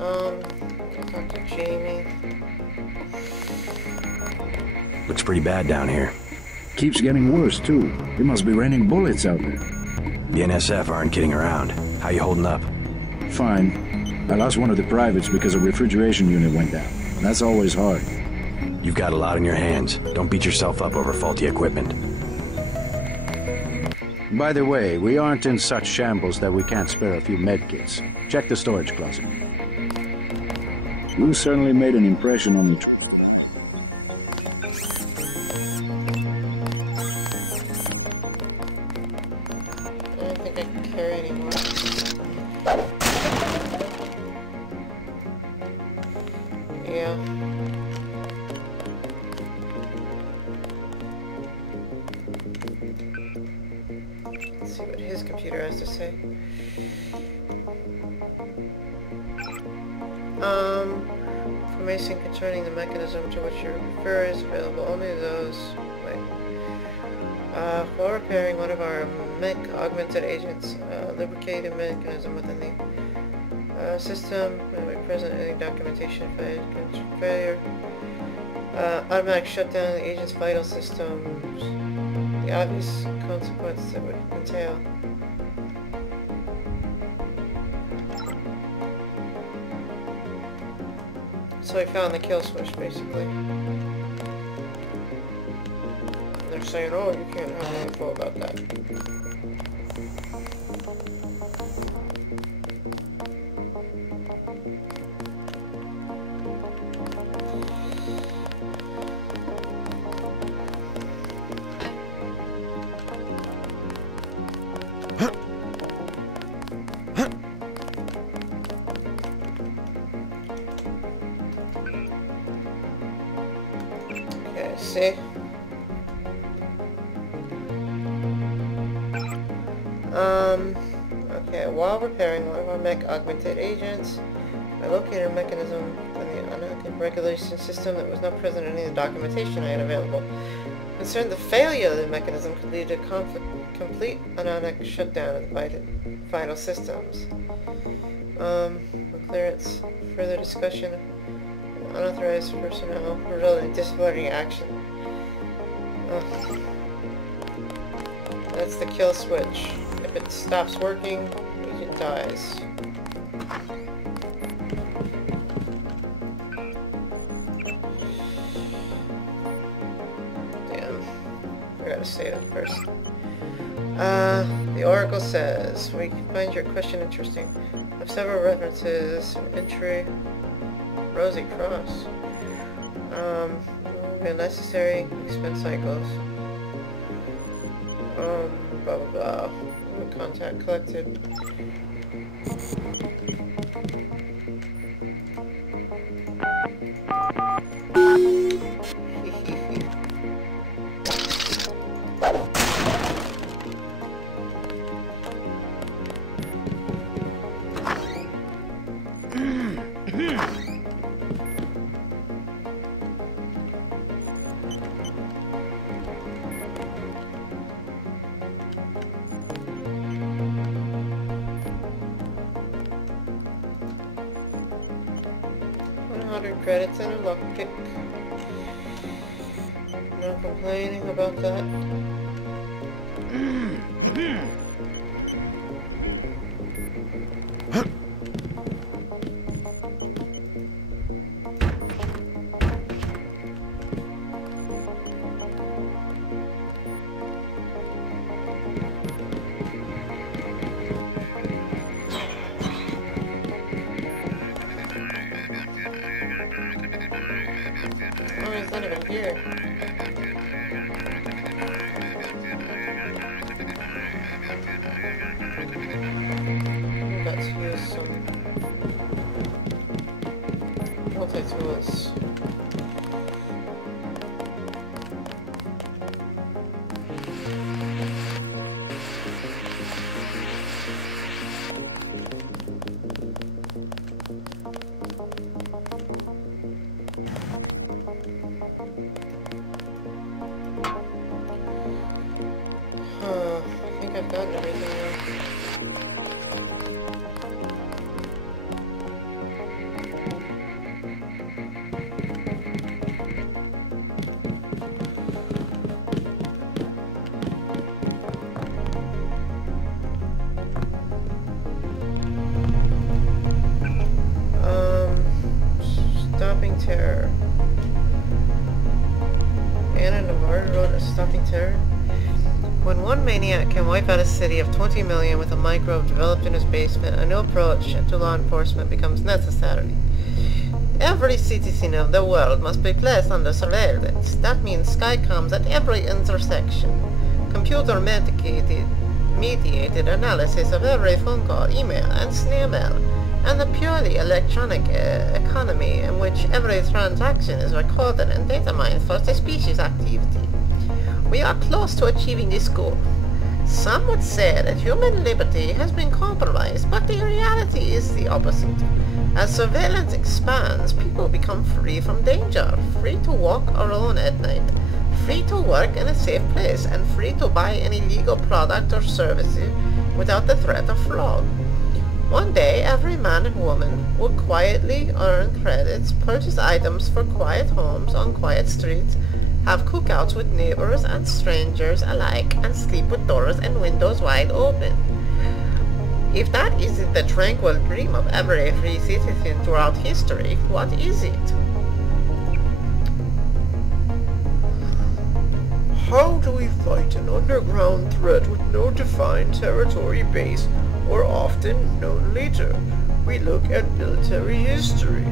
Talk to Jamie. Looks pretty bad down here. Keeps getting worse, too. It must be raining bullets out there. The NSF aren't kidding around. How you holding up? Fine. I lost one of the privates because a refrigeration unit went down. That's always hard. You've got a lot on your hands. Don't beat yourself up over faulty equipment. By the way, we aren't in such shambles that we can't spare a few medkits. Check the storage closet. You certainly made an impression on the... I don't think I can carry anymore. Yeah. Let's see what his computer has to say. Information concerning the mechanism to which you refer is available only to those. Wait. While repairing one of our mech augmented agents, lubricated mechanism within the system, may present any documentation failure. Automatic shutdown of the agent's vital systems. The obvious consequences it would entail. So I found the kill switch, basically. They're saying, oh, you can't have any info about that. See? Okay, while repairing one of our mech augmented agents, I located a mechanism in the UNATCO regulation system that was not present in any of the documentation I had available. Concerned the failure of the mechanism could lead to complete UNATCO shutdown of the vital systems. For clearance, further discussion unauthorized personnel resulting in disciplinary action. That's the kill switch. If it stops working, agent dies. Damn. I gotta say that first. The Oracle says, we find your question interesting. I have several references, entry, Rosy Cross. Unnecessary expense cycles. Blah blah blah. Contact collected. Credits and a lockpick. No complaining about that. Multi-tools. I think I've gotten everything now. Terror. Anna Navarro wrote Stopping Terror. When one maniac can wipe out a city of 20 million with a microbe developed in his basement, a new approach to law enforcement becomes necessary. Every citizen of the world must be placed under surveillance. That means Skycoms at every intersection. Computer-mediated analysis of every phone call, email, and snail mail. And a purely electronic economy in which every transaction is recorded and data mined for suspicious activity. We are close to achieving this goal. Some would say that human liberty has been compromised, but the reality is the opposite. As surveillance expands, people become free from danger, free to walk alone at night, free to work in a safe place, and free to buy any legal product or services without the threat of fraud. One day, every man and woman will quietly earn credits, purchase items for quiet homes on quiet streets, have cookouts with neighbors and strangers alike, and sleep with doors and windows wide open. If that isn't the tranquil dream of every free citizen throughout history, what is it? How do we fight an underground threat with no defined territory base, or often known later? We look at military history.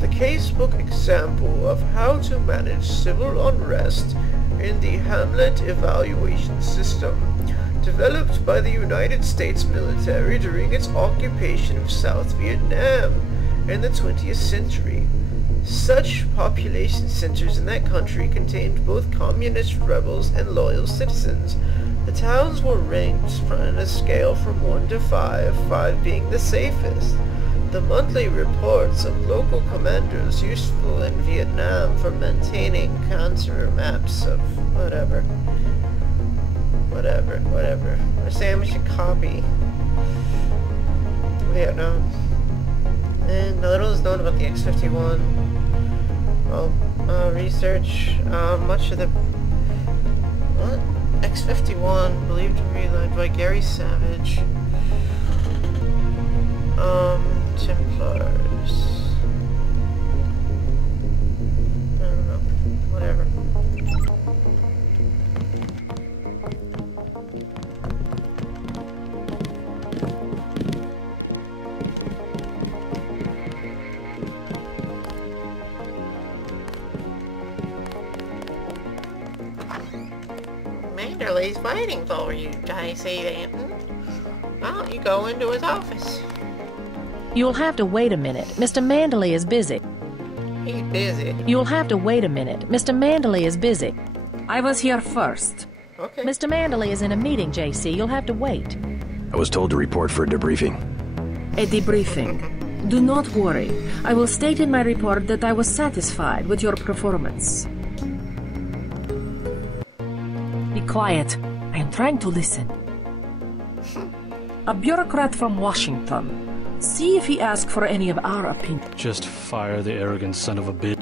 The casebook example of how to manage civil unrest in the Hamlet evaluation system, developed by the United States military during its occupation of South Vietnam in the 20th century. Such population centers in that country contained both communist rebels and loyal citizens. The towns were ranked on a scale from 1 to 5, 5 being the safest. The monthly reports of local commanders useful in Vietnam for maintaining counter maps of whatever. We're saying we should copy Vietnam. And little is known about the X-51. Well, research, much of the... What? X-51, believed to be led by Gary Savage. Templars. I don't know. Whatever. Manderley's waiting for you, J.C. Denton. Why don't you go into his office? You'll have to wait a minute. Mr. Manderley is busy. He's busy. You'll have to wait a minute. Mr. Manderley is busy. I was here first. Okay. Mr. Manderley is in a meeting, J.C. You'll have to wait. I was told to report for a debriefing. A debriefing. Do not worry. I will state in my report that I was satisfied with your performance. Be quiet. I am trying to listen. A bureaucrat from Washington. See if he asks for any of our opinion. Just fire the arrogant son of a bitch.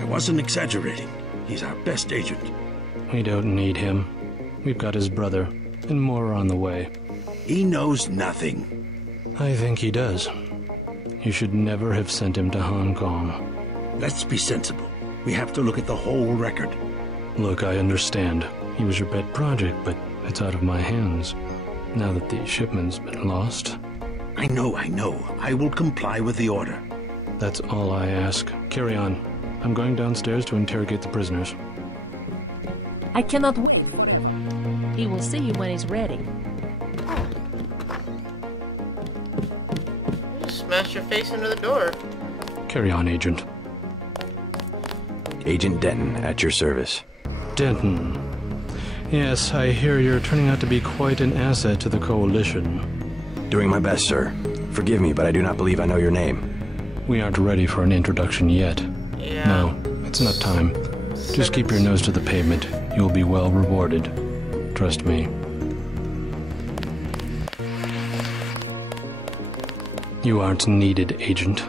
I wasn't exaggerating. He's our best agent. We don't need him. We've got his brother, and more are on the way. He knows nothing. I think he does. You should never have sent him to Hong Kong. Let's be sensible. We have to look at the whole record. Look, I understand. He was your pet project, but it's out of my hands. Now that the shipment's been lost. I know. I will comply with the order. That's all I ask. Carry on. I'm going downstairs to interrogate the prisoners. I cannot... He will see you when he's ready. Just smash your face into the door. Carry on, Agent. Agent Denton, at your service. Denton. Yes, I hear you're turning out to be quite an asset to the Coalition. Doing my best, sir. Forgive me, but I do not believe I know your name. We aren't ready for an introduction yet. Yeah. No, it's not time. Just keep your nose to the pavement. You'll be well rewarded. Trust me. You aren't needed, Agent.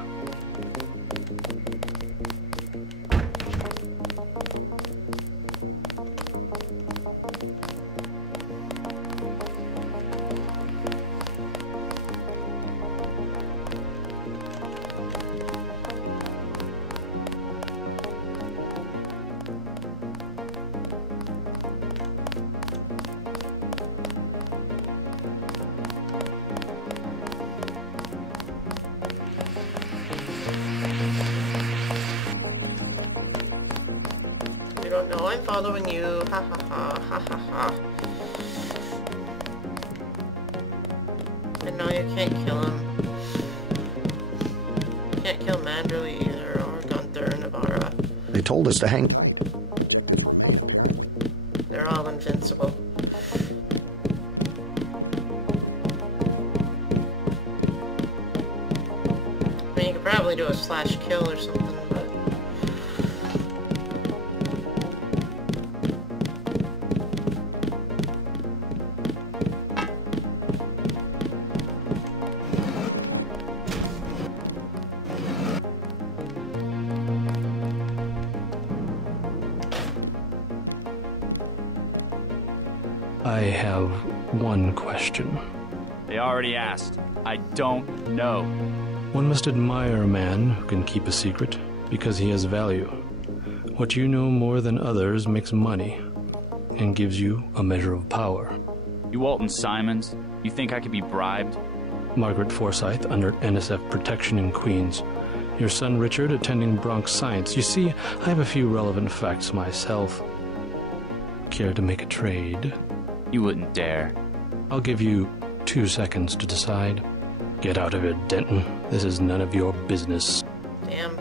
I'm following you. Ha ha ha, ha ha ha. And no, you can't kill him. You can't kill Manderley either, or Gunther and Navarra. They told us to hang. They're all invincible. I mean, you could probably do a slash kill or something, but... I have one question. They already asked. I don't know. One must admire a man who can keep a secret because he has value. What you know more than others makes money and gives you a measure of power. You Walton Simons? You think I could be bribed? Margaret Forsyth under NSF protection in Queens. Your son Richard attending Bronx Science. You see, I have a few relevant facts myself. Care to make a trade? You wouldn't dare. I'll give you 2 seconds to decide. Get out of here, Denton. This is none of your business. Damn.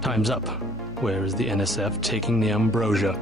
Time's up. Where is the NSF taking the ambrosia?